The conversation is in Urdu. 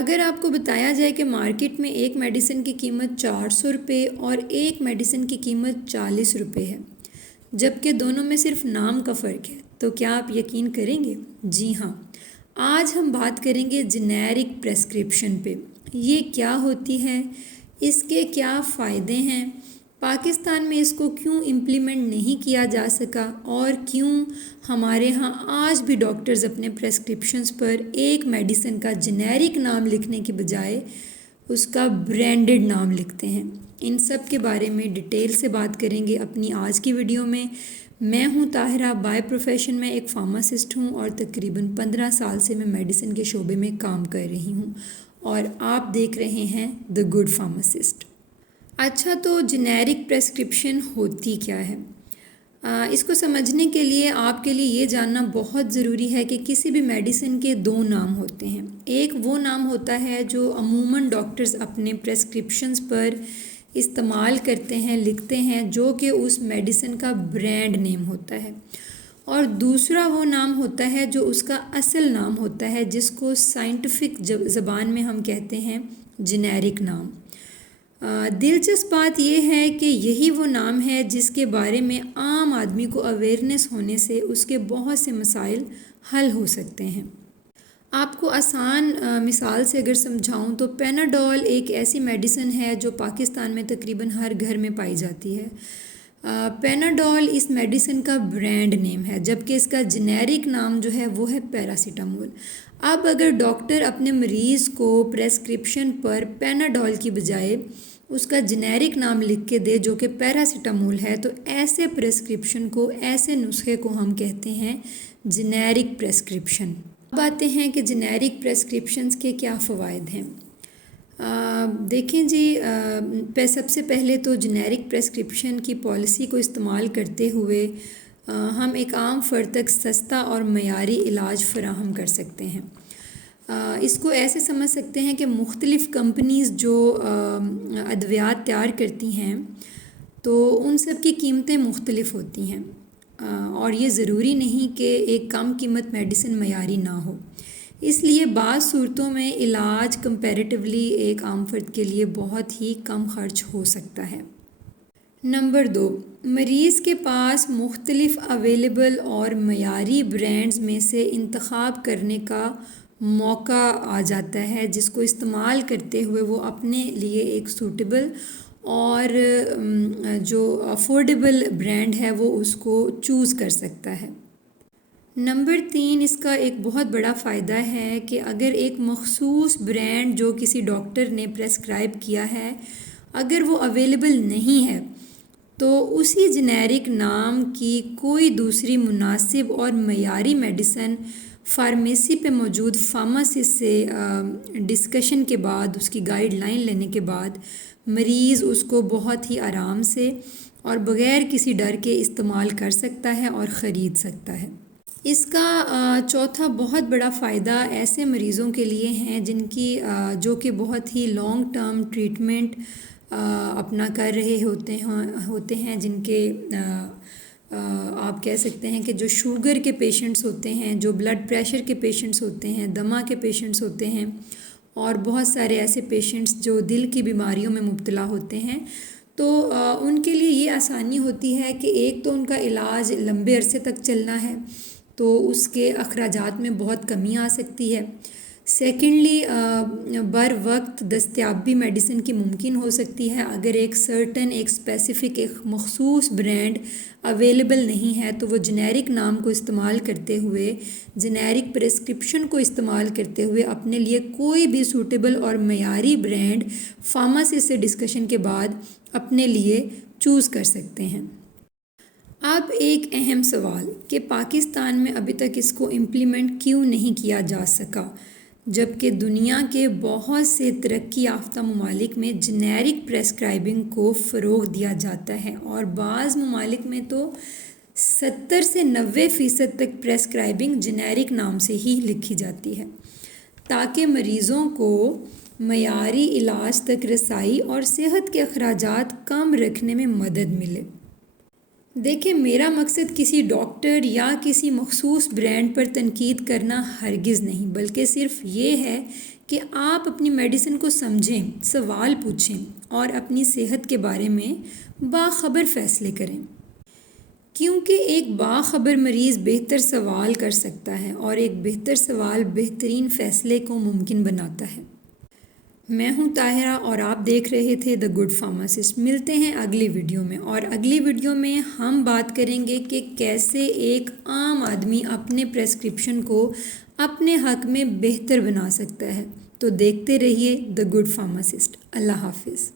اگر آپ کو بتایا جائے کہ مارکیٹ میں ایک میڈیسن کی قیمت 400 روپے اور ایک میڈیسن کی قیمت 40 روپے ہے، جبکہ دونوں میں صرف نام کا فرق ہے، تو کیا آپ یقین کریں گے؟ جی ہاں، آج ہم بات کریں گے جنیرک پریسکرپشن پہ۔ یہ کیا ہوتی ہے، اس کے کیا فائدے ہیں، پاکستان میں اس کو کیوں امپلیمنٹ نہیں کیا جا سکا، اور کیوں ہمارے ہاں آج بھی ڈاکٹرز اپنے پریسکرپشنز پر ایک میڈیسن کا جنیرک نام لکھنے کے بجائے اس کا برانڈڈ نام لکھتے ہیں۔ ان سب کے بارے میں ڈیٹیل سے بات کریں گے اپنی آج کی ویڈیو میں۔ میں ہوں طاہرہ، بائی پروفیشن میں ایک فارماسسٹ ہوں اور تقریباً 15 سال سے میں میڈیسن کے شعبے میں کام کر رہی ہوں، اور آپ دیکھ رہے ہیں دی گڈ فارماسسٹ۔ اچھا، تو جنیرک پریسکرپشن ہوتی کیا ہے؟ اس کو سمجھنے کے لیے آپ کے لیے یہ جاننا بہت ضروری ہے کہ کسی بھی میڈیسن کے دو نام ہوتے ہیں۔ ایک وہ نام ہوتا ہے جو عموماً ڈاکٹرز اپنے پریسکرپشنز پر استعمال کرتے ہیں، لکھتے ہیں، جو کہ اس میڈیسن کا برانڈ نیم ہوتا ہے، اور دوسرا وہ نام ہوتا ہے جو اس کا اصل نام ہوتا ہے، جس کو سائنٹیفک زبان میں ہم کہتے ہیں جنیرک نام۔ دلچسپ بات یہ ہے کہ یہی وہ نام ہے جس کے بارے میں عام آدمی کو اویئرنیس ہونے سے اس کے بہت سے مسائل حل ہو سکتے ہیں۔ آپ کو آسان مثال سے اگر سمجھاؤں تو پیناڈول ایک ایسی میڈیسن ہے جو پاکستان میں تقریباً ہر گھر میں پائی جاتی ہے۔ پیناڈول اس میڈیسن کا برانڈ نیم ہے، جبکہ اس کا جنیرک نام جو ہے وہ ہے پیراسیٹامول۔ اب اگر ڈاکٹر اپنے مریض کو پریسکرپشن پر پیناڈول کی بجائے اس کا جنیرک نام لکھ کے دے جو کہ پیراسیٹامول ہے، تو ایسے پریسکرپشن کو، ایسے نسخے کو ہم کہتے ہیں جنیرک پریسکرپشن۔ اب آتے ہیں کہ جنیرک پریسکرپشنز کے کیا فوائد ہیں۔ دیکھیں جی، سب سے پہلے تو جنیرک پریسکرپشن کی پالیسی کو استعمال کرتے ہوئے ہم ایک عام فرد تک سستا اور معیاری علاج فراہم کر سکتے ہیں۔ اس کو ایسے سمجھ سکتے ہیں کہ مختلف کمپنیز جو ادویات تیار کرتی ہیں تو ان سب کی قیمتیں مختلف ہوتی ہیں، اور یہ ضروری نہیں کہ ایک کم قیمت میڈیسن معیاری نہ ہو۔ اس لیے بعض صورتوں میں علاج کمپیریٹیولی ایک عام فرد کے لیے بہت ہی کم خرچ ہو سکتا ہے۔ نمبر 2، مریض کے پاس مختلف اویلیبل اور معیاری برانڈز میں سے انتخاب کرنے کا موقع آ جاتا ہے، جس کو استعمال کرتے ہوئے وہ اپنے لیے ایک سوٹیبل اور جو افورڈیبل برانڈ ہے وہ اس کو چوز کر سکتا ہے۔ نمبر 3، اس کا ایک بہت بڑا فائدہ ہے کہ اگر ایک مخصوص برانڈ جو کسی ڈاکٹر نے پریسکرائب کیا ہے اگر وہ اویلیبل نہیں ہے، تو اسی جنیرک نام کی کوئی دوسری مناسب اور معیاری میڈیسن فارمیسی پہ موجود فارماسسٹ سے ڈسکشن کے بعد، اس کی گائیڈ لائن لینے کے بعد مریض اس کو بہت ہی آرام سے اور بغیر کسی ڈر کے استعمال کر سکتا ہے اور خرید سکتا ہے۔ اس کا چوتھا بہت بڑا فائدہ ایسے مریضوں کے لیے ہیں جو کہ بہت ہی لانگ ٹرم ٹریٹمنٹ اپنا کر رہے ہوتے ہیں، جن کے آپ کہہ سکتے ہیں کہ جو شوگر کے پیشنٹس ہوتے ہیں، جو بلڈ پریشر کے پیشنٹس ہوتے ہیں، دمہ کے پیشنٹس ہوتے ہیں، اور بہت سارے ایسے پیشنٹس جو دل کی بیماریوں میں مبتلا ہوتے ہیں، تو ان کے لیے یہ آسانی ہوتی ہے کہ ایک تو ان کا علاج لمبے عرصے تک چلنا ہے، تو اس کے اخراجات میں بہت کمی آ سکتی ہے۔ سیکنڈلی، بر وقت دستیابی میڈیسن کی ممکن ہو سکتی ہے۔ اگر ایک اسپیسیفک ایک مخصوص برانڈ اویلیبل نہیں ہے تو وہ جنیرک نام کو استعمال کرتے ہوئے، جنیرک پریسکرپشن کو استعمال کرتے ہوئے اپنے لیے کوئی بھی سوٹیبل اور معیاری برانڈ فارماسسٹ سے ڈسکشن کے بعد اپنے لیے چوز کر سکتے ہیں۔ اب ایک اہم سوال کہ پاکستان میں ابھی تک اس کو امپلیمنٹ کیوں نہیں کیا جا سکا، جبکہ دنیا کے بہت سے ترقی یافتہ ممالک میں جنیرک پریسکرائبنگ کو فروغ دیا جاتا ہے، اور بعض ممالک میں تو 70 سے 90% تک پریسکرائبنگ جنیرک نام سے ہی لکھی جاتی ہے، تاکہ مریضوں کو معیاری علاج تک رسائی اور صحت کے اخراجات کم رکھنے میں مدد ملے۔ دیکھیں، میرا مقصد کسی ڈاکٹر یا کسی مخصوص برانڈ پر تنقید کرنا ہرگز نہیں، بلکہ صرف یہ ہے کہ آپ اپنی میڈیسن کو سمجھیں، سوال پوچھیں اور اپنی صحت کے بارے میں باخبر فیصلے کریں، کیونکہ ایک باخبر مریض بہتر سوال کر سکتا ہے اور ایک بہتر سوال بہترین فیصلے کو ممکن بناتا ہے۔ میں ہوں طاہرہ اور آپ دیکھ رہے تھے دی گڈ فارماسسٹ۔ ملتے ہیں اگلی ویڈیو میں، اور اگلی ویڈیو میں ہم بات کریں گے کہ کیسے ایک عام آدمی اپنے پریسکرپشن کو اپنے حق میں بہتر بنا سکتا ہے۔ تو دیکھتے رہیے دی گڈ فارماسسٹ۔ اللہ حافظ۔